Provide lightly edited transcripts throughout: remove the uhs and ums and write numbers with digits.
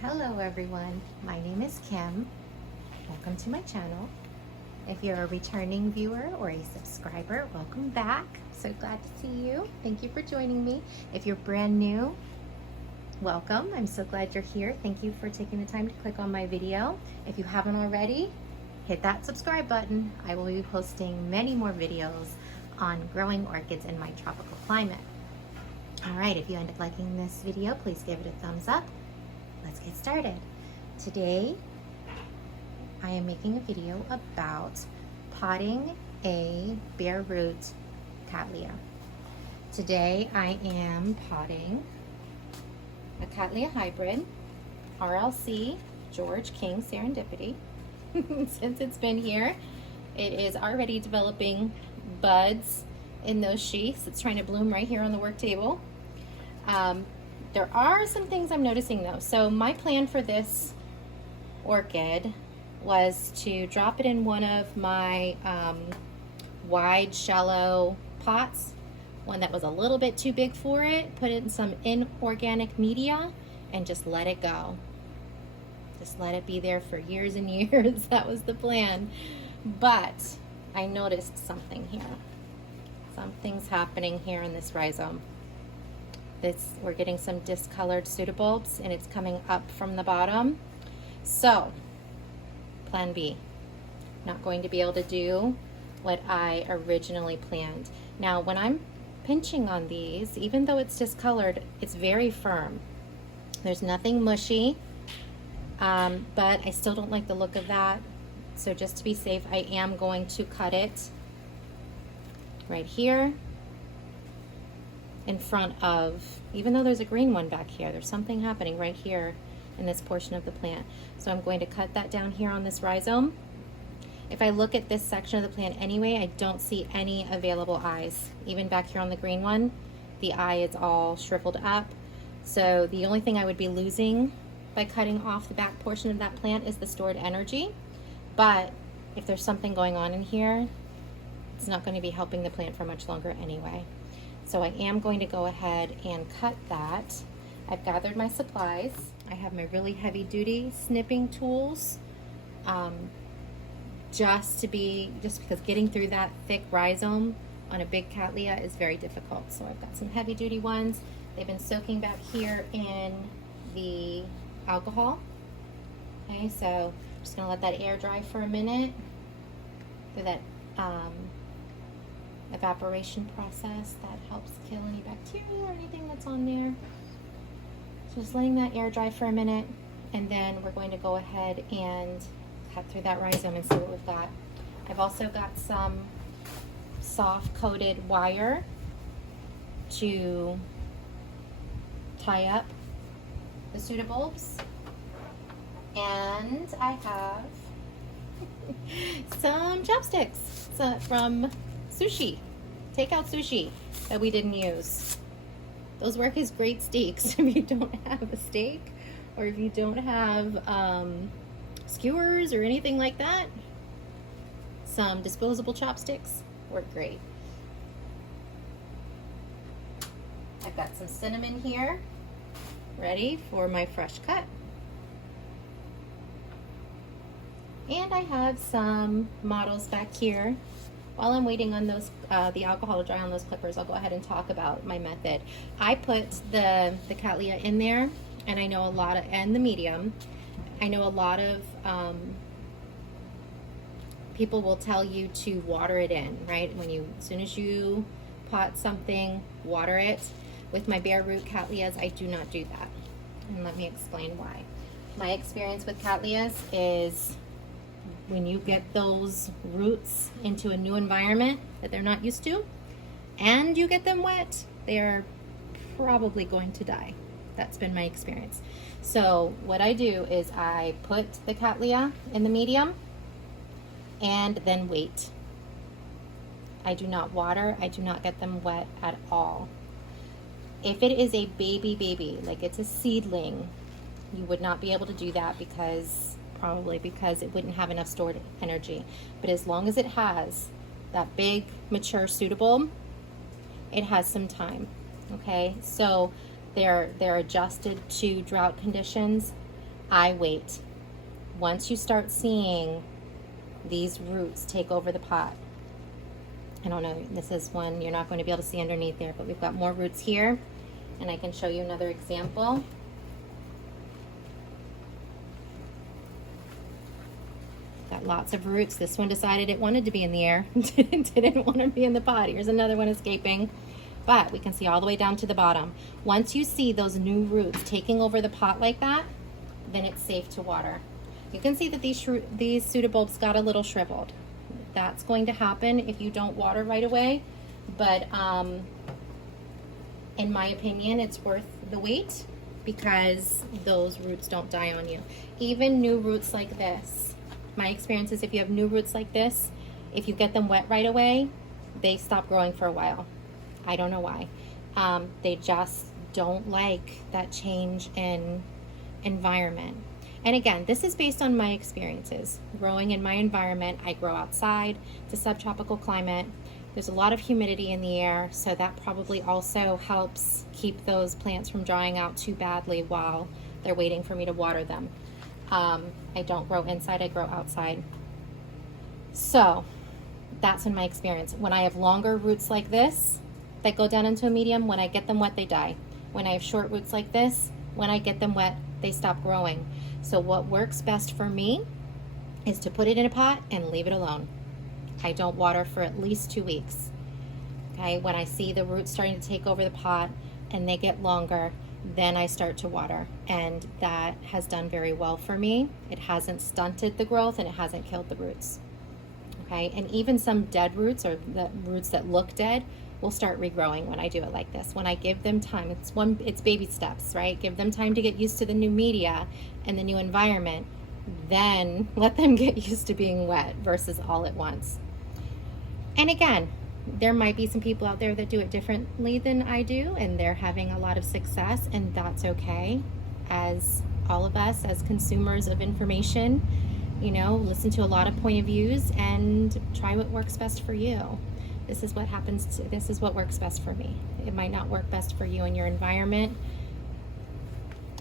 Hello everyone, my name is Kim. Welcome to my channel. If you're a returning viewer or a subscriber, welcome back. So glad to see you. Thank you for joining me. If you're brand new, welcome. I'm so glad you're here. Thank you for taking the time to click on my video. If you haven't already, hit that subscribe button. I will be posting many more videos on growing orchids in my tropical climate. All right, if you end up liking this video, please give it a thumbs up. Let's get started. Today, I am making a video about potting a bare root Cattleya. Today, I am potting a Cattleya hybrid, RLC George King Serendipity. Since it's been here, it is already developing buds in those sheaths. It's trying to bloom right here on the work table. There are some things I'm noticing though. So my plan for this orchid was to drop it in one of my wide shallow pots, one that was a little bit too big for it, put it in some inorganic media and just let it go. Just let it be there for years and years. That was the plan. But I noticed something here. Something's happening here in this rhizome. We're getting some discolored pseudobulbs and it's coming up from the bottom. So, plan B. Not going to be able to do what I originally planned. Now, when I'm pinching on these, even though it's discolored, it's very firm. There's nothing mushy, but I still don't like the look of that. So just to be safe, I am going to cut it right here in front of, even though there's a green one back here, there's something happening right here in this portion of the plant. So I'm going to cut that down here on this rhizome. If I look at this section of the plant anyway, I don't see any available eyes. Even back here on the green one, the eye is all shriveled up. So the only thing I would be losing by cutting off the back portion of that plant is the stored energy. But if there's something going on in here, it's not going to be helping the plant for much longer anyway. So I am going to go ahead and cut that. I've gathered my supplies. I have my really heavy duty snipping tools, just because getting through that thick rhizome on a big Cattleya is very difficult. So I've got some heavy duty ones. They've been soaking back here in the alcohol. Okay, so I'm just gonna let that air dry for a minute through that evaporation process that helps kill any bacteria or anything that's on there. Just letting that air dry for a minute, and then we're going to go ahead and cut through that rhizome and see what we've got. I've also got some soft coated wire to tie up the pseudobulbs, and I have some chopsticks from sushi, takeout sushi that we didn't use. Those work as great steaks if you don't have a steak or if you don't have skewers or anything like that. Some disposable chopsticks work great. I've got some cinnamon here, ready for my fresh cut. And I have some models back here. While I'm waiting on those, the alcohol to dry on those clippers, I'll go ahead and talk about my method. I put the Cattleya in there, and I know a lot of, and the medium. I know a lot of people will tell you to water it in, right? As soon as you pot something, water it. With my bare root Cattleyas, I do not do that. And let me explain why. My experience with Cattleyas is when you get those roots into a new environment that they're not used to, and you get them wet, they're probably going to die. That's been my experience. So what I do is I put the Cattleya in the medium and then wait. I do not water, I do not get them wet at all. If it is a baby, like it's a seedling, you would not be able to do that probably because it wouldn't have enough stored energy. But as long as it has that big mature pseudobulb, it has some time. Okay, so they're adjusted to drought conditions. I wait. Once you start seeing these roots take over the pot, I don't know, this is one you're not going to be able to see underneath there, but we've got more roots here, and I can show you another example. Got lots of roots. This one decided it wanted to be in the air, didn't want to be in the pot. Here's another one escaping, but we can see all the way down to the bottom. Once you see those new roots taking over the pot like that, then it's safe to water. You can see that these pseudobulbs got a little shriveled. That's going to happen if you don't water right away, but in my opinion, it's worth the wait because those roots don't die on you. Even new roots like this, my experience is if you have new roots like this, if you get them wet right away, they stop growing for a while. I don't know why. They just don't like that change in environment. And again, this is based on my experiences. Growing in my environment, I grow outside. It's a subtropical climate. There's a lot of humidity in the air, so that probably also helps keep those plants from drying out too badly while they're waiting for me to water them. I don't grow inside, I grow outside. So that's in my experience. When I have longer roots like this that go down into a medium, when I get them wet, they die. When I have short roots like this, when I get them wet, they stop growing. So what works best for me is to put it in a pot and leave it alone. I don't water for at least 2 weeks. Okay, when I see the roots starting to take over the pot and they get longer, then I start to water, and that has done very well for me. It hasn't stunted the growth and it hasn't killed the roots. Okay, and even some dead roots, or the roots that look dead, will start regrowing when I do it like this. When I give them time, it's baby steps, right? Give them time to get used to the new media and the new environment, then let them get used to being wet versus all at once. And again, there might be some people out there that do it differently than I do, and they're having a lot of success, and that's okay. As all of us, as consumers of information, you know, listen to a lot of point of views and try what works best for you. This is what this is what works best for me. It might not work best for you and your environment.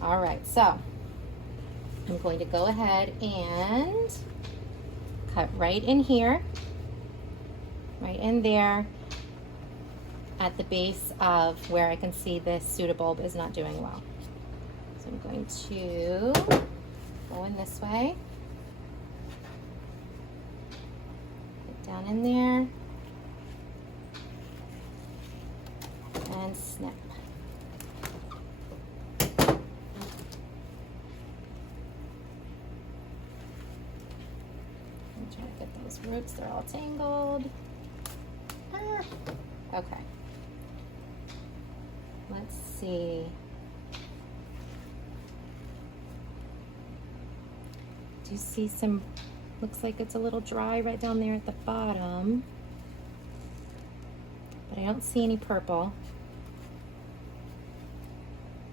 All right, so I'm going to go ahead and cut right in here, right in there at the base of where I can see this pseudobulb is not doing well. So I'm going to go in this way, get down in there, and snip. I'm trying to get those roots, they're all tangled. Okay. Let's see. Do you see some, looks like it's a little dry right down there at the bottom, but I don't see any purple.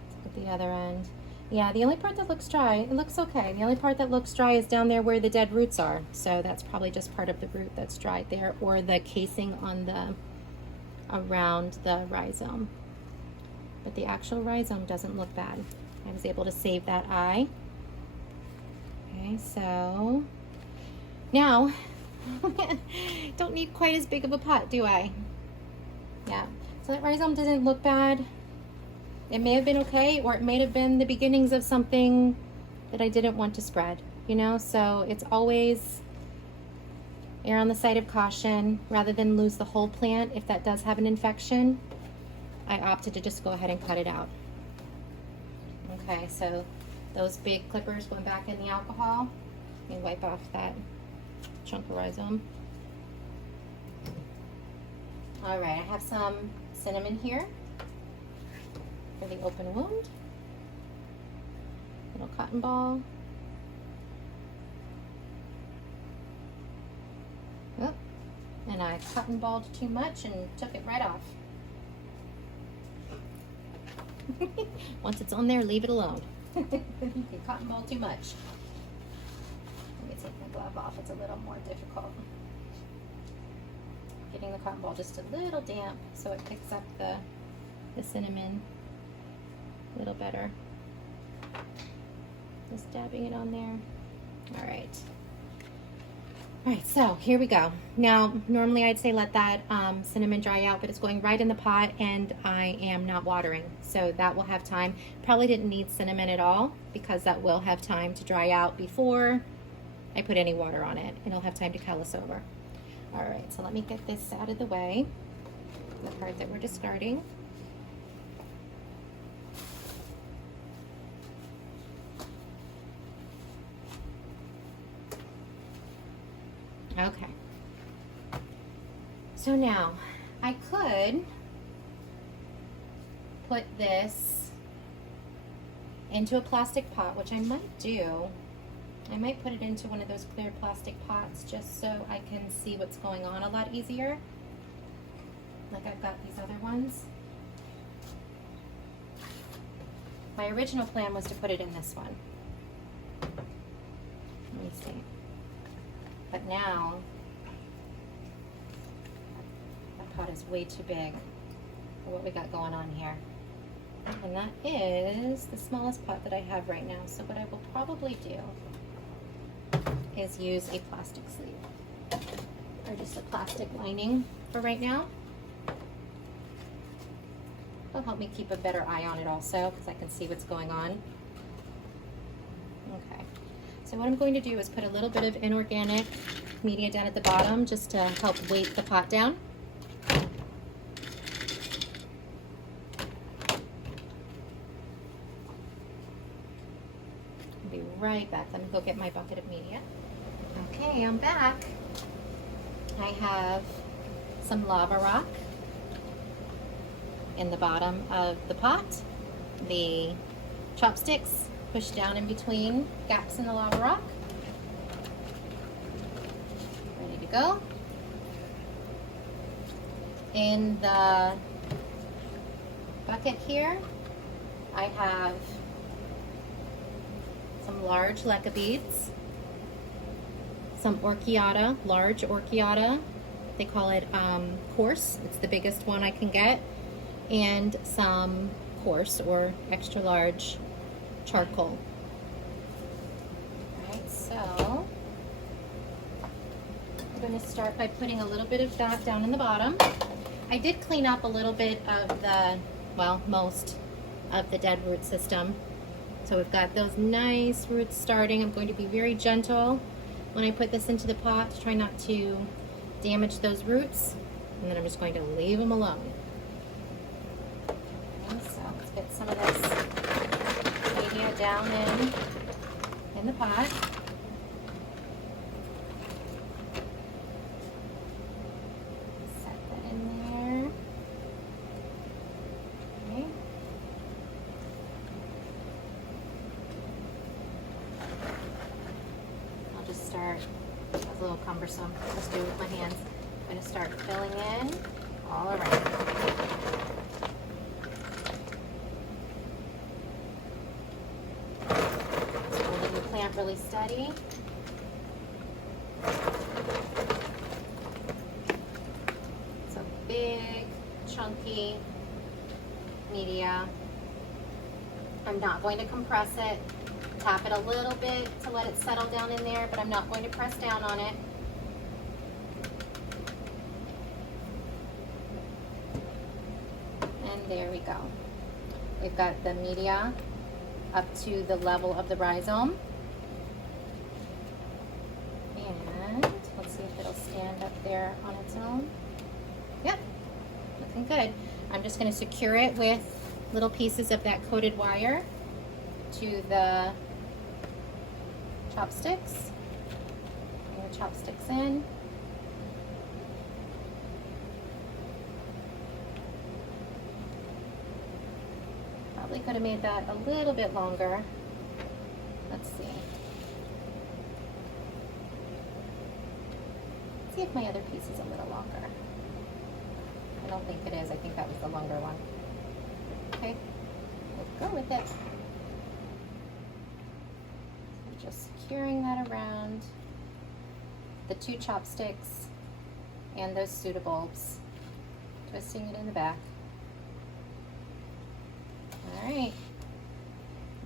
Let's look at the other end. Yeah, the only part that looks dry, it looks okay. The only part that looks dry is down there where the dead roots are. So that's probably just part of the root that's dried there, or the casing on the, around the rhizome. But the actual rhizome doesn't look bad. I was able to save that eye. Okay, so now, don't need quite as big of a pot, do I? Yeah, so that rhizome didn't look bad. It may have been okay, or it may have been the beginnings of something that I didn't want to spread, you know? So it's always err on the side of caution. Rather than lose the whole plant if that does have an infection, I opted to just go ahead and cut it out. Okay, so those big clippers went back in the alcohol. Let me wipe off that chunk of rhizome. All right, I have some cinnamon here for the open wound. Little cotton ball. Oh, and I cotton balled too much and took it right off. Once it's on there, leave it alone. You can cotton ball too much. Let me take my glove off. It's a little more difficult. Getting the cotton ball just a little damp so it picks up the cinnamon a little better. Just dabbing it on there. All right. All right, so here we go. Now, normally I'd say let that cinnamon dry out, but it's going right in the pot and I am not watering. So that will have time. Probably didn't need cinnamon at all because that will have time to dry out before I put any water on it. It'll have time to callus over. All right, so let me get this out of the way, the part that we're discarding. Okay. So now I could put this into a plastic pot, which I might do. I might put it into one of those clear plastic pots just so I can see what's going on a lot easier. Like I've got these other ones. My original plan was to put it in this one. Let me see. But now, that pot is way too big for what we got going on here. And that is the smallest pot that I have right now. So what I will probably do is use a plastic sleeve or just a plastic lining for right now. It'll help me keep a better eye on it also because I can see what's going on. Okay. So what I'm going to do is put a little bit of inorganic media down at the bottom just to help weight the pot down. I'll be right back. Let me go get my bucket of media. Okay, I'm back. I have some lava rock in the bottom of the pot. The chopsticks push down in between gaps in the lava rock. Ready to go. In the bucket here, I have some large leca beads, some orchiata, large orchiata. They call it coarse. It's the biggest one I can get. And some coarse or extra large charcoal. Alright, so I'm going to start by putting a little bit of that down in the bottom. I did clean up a little bit of the, well, most of the dead root system. So we've got those nice roots starting. I'm going to be very gentle when I put this into the pot to try not to damage those roots. And then I'm just going to leave them alone. Okay, so let's get some of this media down in the pot. Set that in there. Okay. I'll just start. That was a little cumbersome. I'll just do it with my hands. I'm going to start filling in all around. Really steady. It's a big, chunky media. I'm not going to compress it. Tap it a little bit to let it settle down in there, but I'm not going to press down on it. And there we go. We've got the media up to the level of the rhizome. Let's see if it'll stand up there on its own. Yep, looking good. I'm just going to secure it with little pieces of that coated wire to the chopsticks. Bring the chopsticks in. Probably could have made that a little bit longer. Let's see. See if my other piece is a little longer. I don't think it is. I think that was the longer one. Okay, we'll go with it. So just securing that around the two chopsticks and those pseudobulbs. Twisting it in the back. All right,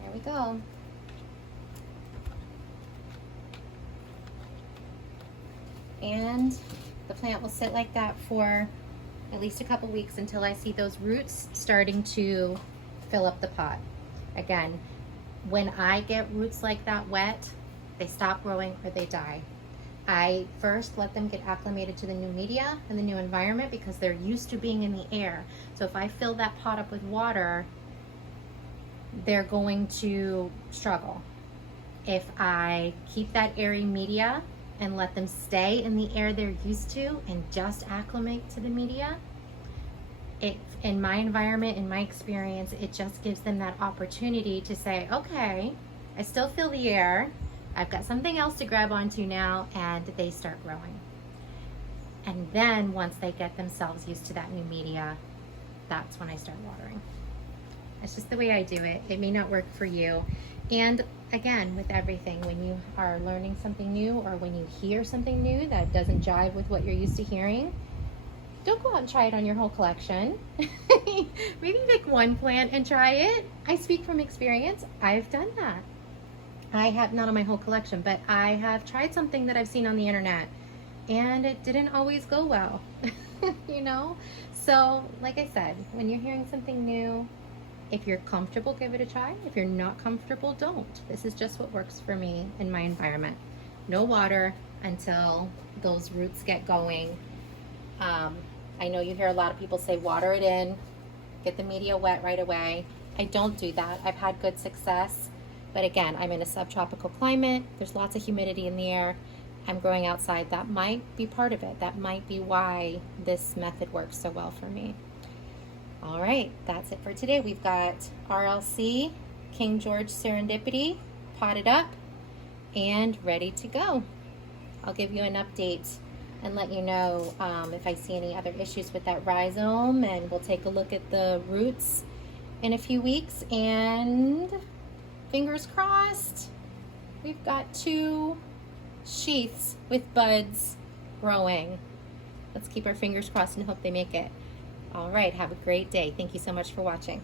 there we go. And the plant will sit like that for at least a couple weeks until I see those roots starting to fill up the pot. Again, when I get roots like that wet, they stop growing or they die. I first let them get acclimated to the new media and the new environment because they're used to being in the air. So if I fill that pot up with water, they're going to struggle. If I keep that airy media and let them stay in the air they're used to and just acclimate to the media, in my environment, in my experience, it just gives them that opportunity to say, okay, I still feel the air, I've got something else to grab onto now, and they start growing. And then once they get themselves used to that new media, that's when I start watering. It's just the way I do it. It may not work for you. And again, with everything, when you are learning something new or when you hear something new that doesn't jive with what you're used to hearing, don't go out and try it on your whole collection. Maybe pick one plant and try it. I speak from experience. I've done that. I have, not on my whole collection, but I have tried something that I've seen on the internet and it didn't always go well, you know? So like I said, when you're hearing something new, if you're comfortable, give it a try. If you're not comfortable, don't. This is just what works for me in my environment. No water until those roots get going. I know you hear a lot of people say water it in, get the media wet right away. I don't do that. I've had good success. But again, I'm in a subtropical climate. There's lots of humidity in the air. I'm growing outside. That might be part of it. That might be why this method works so well for me. All right, that's it for today. We've got RLC, King George Serendipity, potted up and ready to go. I'll give you an update and let you know if I see any other issues with that rhizome, and we'll take a look at the roots in a few weeks. And fingers crossed, we've got 2 sheaths with buds growing. Let's keep our fingers crossed and hope they make it. All right, have a great day. Thank you so much for watching.